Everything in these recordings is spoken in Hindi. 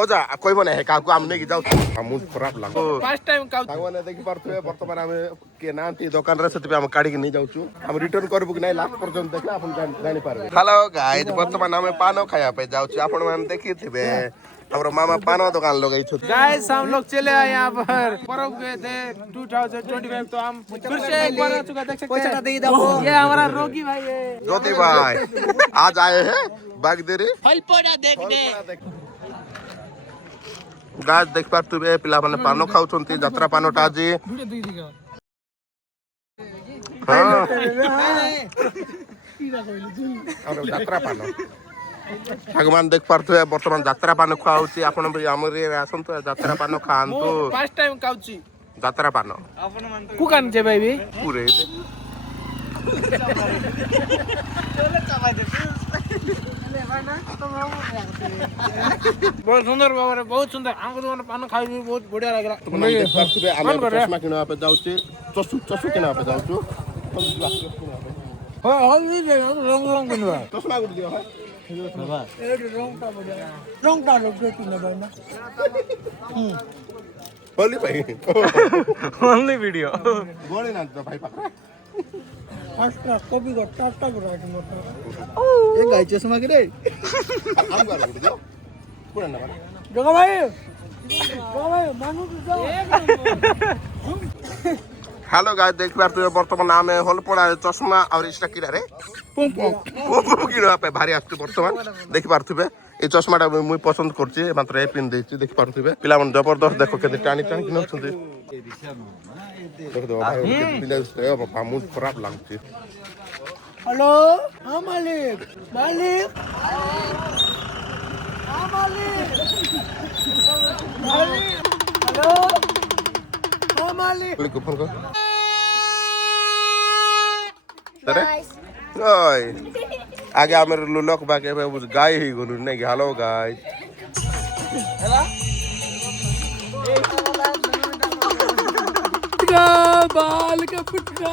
ओजा कोई बने है काकू हम नहीं जाऊ मुझ खराब लागो फर्स्ट टाइम काउ सागवाने देखि पारथुए वर्तमान हम के नांती दुकान रे सति हम काडी के नहीं जाउछु हम रिटर्न करबु कि नहीं लास्ट पर्यंत देखला अपन जानि पारबे। हेलो गाइस वर्तमान हम पानो खाया पे जाउछु आपण मान देखि थिबे हमरो मामा पानो दुकान लगाई छु। गाइस हम लोग चले आए यहाँ पर पर्व गए थे 2025 तो हम फिर से एक बार आ चुका देख सकते हैं। ये हमारा रोगी भाई है ज्योति भाई आज आए हैं बागदेरी फलपोड़ा देखने। गाइस देख पारथुबे पिला माने पानो खाउछंती यात्रा पानोटा जी हां और यात्रा पानो भगवान देख पारथुबे वर्तमान यात्रा पानो खाउची आपण भी हमरे आसंतो यात्रा पानो खांतो फर्स्ट टाइम खाउची यात्रा पानो आपण मान को कान छे भाई भी पूरे बहुत सुंदर बाबा बहुत सुंदर हमको तो पान खाई बहुत बढ़िया लग रहा। देख पारथुबे आमे चश्मा किना पे जाउची चसु किना पे जाउछु हां हां ये रंग रंग किनवा चश्मा गुड दियो है बाबा ए रंगटा लोग किने भाई ना होली भाई ओनली वीडियो गोळे ना तो भाई पाकरा फर्स्ट कॉपी को टाटा को राइट मोटा एक गाय चश्मा के रे हम कर दियो पूरा ना जगह भाई मानू तो हेलो गाइस देख पारथुबे वर्तमान नाम है होलपड़ा चश्मा और इसटा किरा रे पोपो किना पे भारी आस्तु वर्तमान देख पारथुबे ए चश्माटा मुई पसंद करछि मात्र ए पिन देछि देख पारथुबे पिला मन जबरदस्त देखो केते टानी टानी किन छथि देख दो भाई पिला से मुझ खराब लागछि। हेलो हां मालिक मालिक हां मालिक हेलो हां मालिक क्लिक फोन कर अरे ओए आगे आमेर लोक बाके गाय ही गनु नै हेलो गाइस बाल का फुटका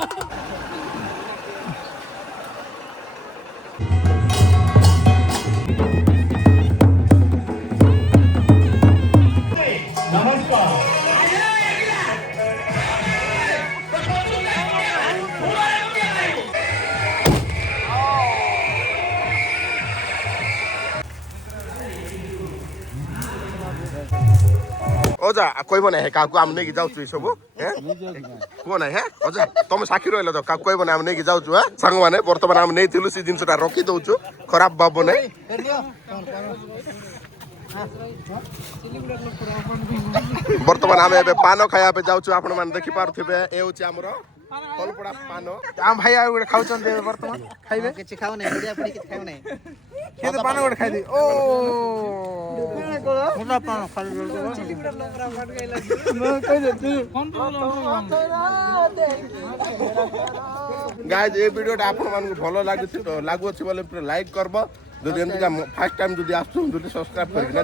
ओजा कोई बने है काकू हम नहीं जाउछु सब हैं कोन है ओजा तुम साखी रहलो तो काकू कोई बने हम नहीं जाउछु हैं संग माने वर्तमान हम नहीं थिलु सी जिनसटा रखी दउछु खराब बाबो नै वर्तमान हम एबे पानो खाया पे जाउछु आपण मान देखि पारथिबे ए होछि हमरो होलपड़ा पानो हम भाई आ खाउछन दे वर्तमान खाइबे किछ खाओ नै बढ़िया पड़ी किछ खाओ नै ये तो पानो खाइ दी ओ मोटा पानो खा ले मैं कह दे फोन गाइस ए वीडियोटा आपण मान को भलो लागु लागु अछि बोले लाइक करबो जदि एमतिका फर्स्ट टाइम जदि आसु जदि सब्सक्राइब करिना